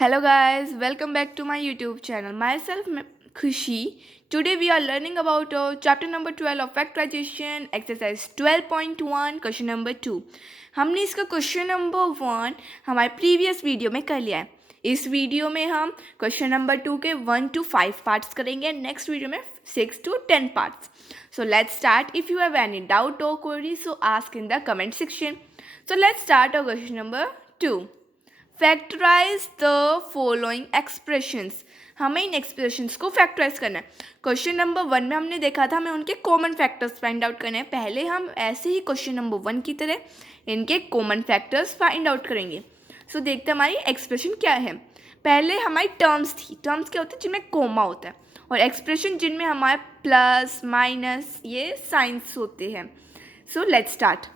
Hello guys, welcome back to my YouTube channel. Myself Khushi. Today we are learning about chapter number 12 of factorization, exercise 12.1, question number 2. हमने इसका question number 1 हमारे previous video में कर लिया है. इस video में हम क्वेश्चन नंबर 2 के 1 to 5 पार्ट्स करेंगे. नेक्स्ट वीडियो में 6 to 10 parts. So let's start. If you have any doubt or query, so ask in the comment section. So let's start our question number 2. Factorise the following expressions. हमें इन expressions को factorise करना है. Question number 1 में हमने देखा था हमें उनके कॉमन फैक्टर्स फाइंड आउट करने हैं. पहले हम ऐसे ही क्वेश्चन नंबर 1 की तरह इनके कॉमन फैक्टर्स फाइंड आउट करेंगे. सो देखते हैं हमारी एक्सप्रेशन क्या है. पहले हमारी टर्म्स थी. टर्म्स क्या होते हैं? जिनमें कोमा होता है. और एक्सप्रेशन जिनमें हमारे प्लस माइनस ये साइंस होते हैं. So let's start.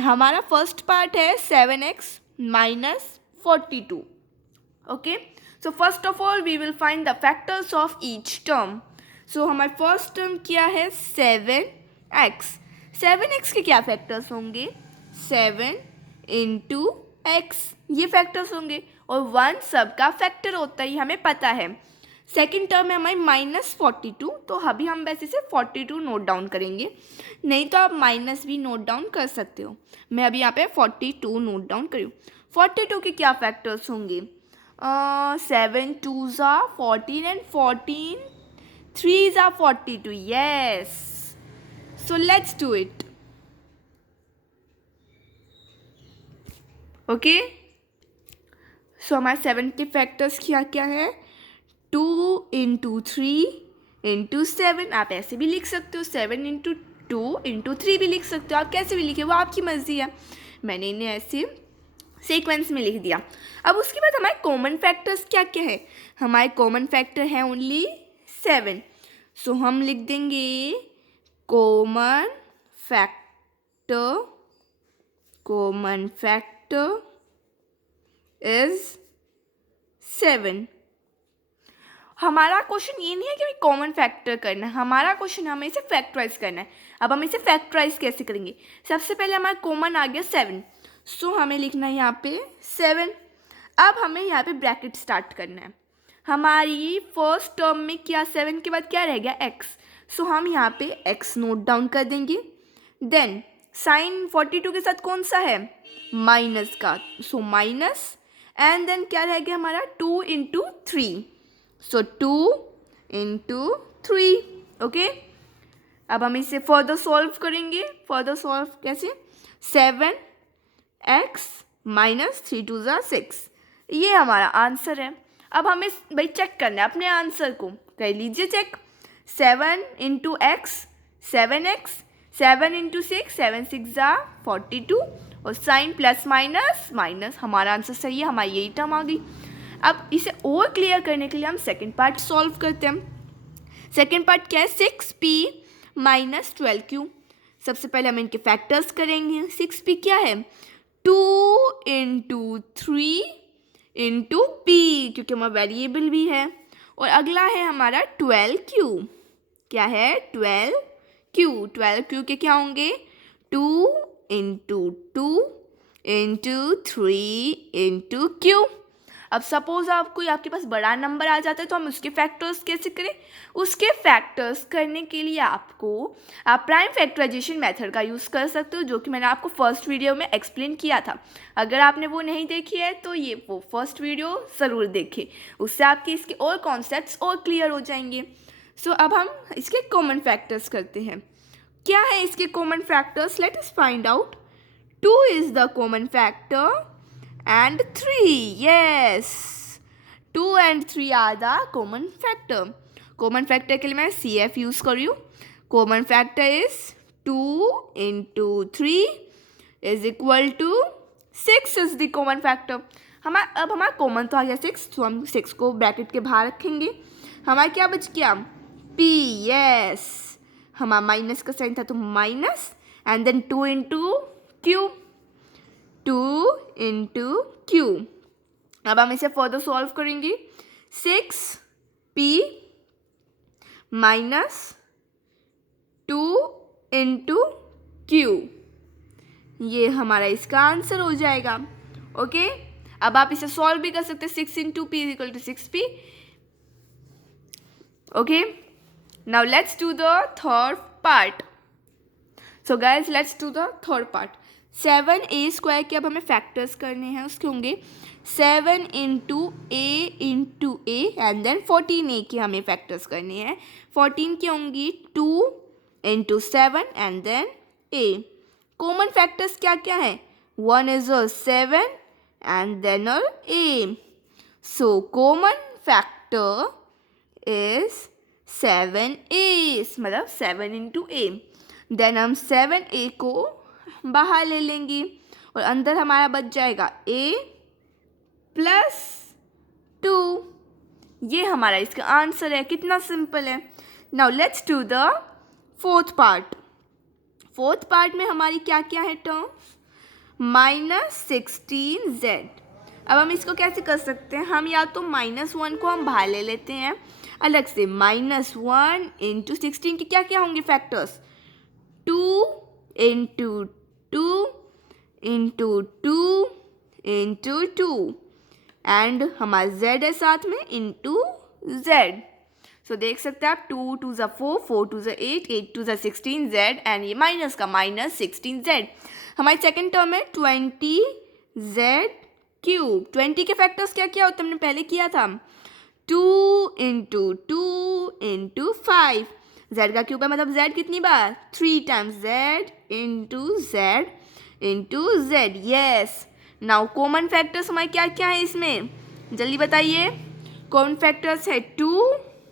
हमारा फर्स्ट पार्ट है 7x minus 42. Okay, so first of all we will find the factors of each term. So हमारी फर्स्ट टर्म क्या है? 7x. 7x के क्या फैक्टर्स होंगे? 7 इंटू x ये फैक्टर्स होंगे. और 1 सबका फैक्टर होता है, हमें पता है. सेकेंड टर्म है हमारी -42. तो अभी हम वैसे से 42 नोट डाउन करेंगे, नहीं तो आप माइनस भी नोट डाउन कर सकते हो. मैं अभी यहाँ पे 42 नोट डाउन करूँ. 42 के क्या फैक्टर्स होंगे? 7 2s are 14 and 14 3s are 42. Yes. So let's do it. Okay. So हमारे 7 के फैक्टर्स क्या क्या है? 2 इंटू 3 इंटू 7. आप ऐसे भी लिख सकते हो. 7 इंटू 2 इंटू 3 भी लिख सकते हो. आप कैसे भी लिखे वो आपकी मर्जी है. मैंने इन्हें ऐसे सीक्वेंस में लिख दिया. अब उसके बाद हमारे कॉमन फैक्टर्स क्या क्या है? हमारे कॉमन फैक्टर हैं ओनली 7. सो हम लिख देंगे कॉमन फैक्टर इज 7. हमारा क्वेश्चन ये नहीं है कि हमें कॉमन फैक्टर करना है. हमारा क्वेश्चन हमें इसे फैक्टराइज करना है. अब हम इसे फैक्टराइज कैसे करेंगे? सबसे पहले हमारा कॉमन आ गया 7. सो हमें लिखना है यहाँ पे 7. अब हमें यहाँ पे ब्रैकेट स्टार्ट करना है. हमारी फर्स्ट टर्म में क्या 7 के बाद क्या रह गया? x. सो हम यहाँ पे x नोट डाउन कर देंगे. देन साइन 42 के साथ कौन सा है? माइनस का. So minus. एंड देन क्या रह गया हमारा? 2 इंटू 3. सो 2 इंटू 3. ओके. अब हम इसे फर्दर सॉल्व करेंगे. फर्दर सॉल्व कैसे? 7x minus 3 2 6. ये हमारा आंसर है. अब हमें भाई चेक करना है अपने आंसर को. कर लीजिए check. 7 into x 7x. 7 into 6 7 6 42. और साइन प्लस माइनस माइनस. हमारा आंसर सही है. हमारी यही टर्म आ गई. अब इसे और क्लियर करने के लिए हम सेकेंड पार्ट सॉल्व करते हैं. सेकेंड पार्ट क्या है? 6p minus 12q. सबसे पहले हम इनके फैक्टर्स करेंगे. 6p क्या है? 2 इंटू 3 इंटू p, क्योंकि हमारा वेरिएबल भी है. और अगला है हमारा 12q. क्या है? 12q. 12q के क्या होंगे? 2 इंटू 2 इंटू 3 इंटू q. अब सपोज आपके पास बड़ा नंबर आ जाता है तो हम उसके फैक्टर्स कैसे करें? उसके फैक्टर्स करने के लिए आप प्राइम फैक्टराइजेशन मेथड का यूज़ कर सकते हो, जो कि मैंने आपको फर्स्ट वीडियो में एक्सप्लेन किया था. अगर आपने वो नहीं देखी है तो वो फर्स्ट वीडियो ज़रूर देखें. उससे आपके इसके और कॉन्सेप्ट्स और क्लियर हो जाएंगे. सो अब हम इसके कॉमन फैक्टर्स करते हैं. क्या है इसके common factors? Let us find out. 2 is the common factor and 3. Yes, 2 and 3 are the common factor. Common factor के लिए मैं CF यूज़ कर रही हूँ. Common factor is 2 into 3 is equal to 6 is the common factor. अब हमारा common तो आ गया 6, तो हम 6 को ब्रैकेट के बाहर रखेंगे. हमारा क्या बच गया? P. Yes, हमारा माइनस का साइन था तो minus. And then 2 into Q. 2 into Q. अब हम इसे फर्दर सॉल्व करेंगे. 6p minus 2 into Q. ये हमारा इसका आंसर हो जाएगा. ओके. अब आप इसे सॉल्व भी कर सकते हैं, 6 into P is equal to 6p. Okay, now let's do the third part. So guys, let's do the third part. 7a² के अब हमें फैक्टर्स करने हैं, उसके होंगे 7 into a and then 14a के हमें फैक्टर्स करने हैं. 14 की होंगी 2 into 7 and then a. Common factors क्या क्या है? 1 is a 7 and then a a. So common factor is 7a, मतलब 7 इंटू a. देन हम 7a को बाहर ले लेंगे और अंदर हमारा बच जाएगा a प्लस 2. ये हमारा इसका आंसर है. कितना सिंपल है. Now let's do the fourth part. Fourth part में हमारी क्या क्या है टर्म्स? -16z. अब हम इसको कैसे कर सकते हैं? हम या तो -1 को हम बाहर ले लेते हैं अलग से. -1 इंटू 16 के क्या क्या होंगे factors? 2 into 2 into 2 into 2 and हमारा z है साथ में इंटू z. सो देख सकते हैं आप 2 2 ज़ा 4 4 2 ज़ा 8 8 2 ज़ा 16 z एंड ये माइनस का -16z. हमारी सेकेंड टर्म है 20z क्यूब. 20 के फैक्टर्स क्या क्या होते हैं? हमने पहले किया था 2 इंटू 2 इंटू 5. z का क्यूब है मतलब z कितनी बार? 3 times z into z. Yes. Now common factors हमारे क्या क्या है इसमें? जल्दी बताइए. कॉमन फैक्टर्स है 2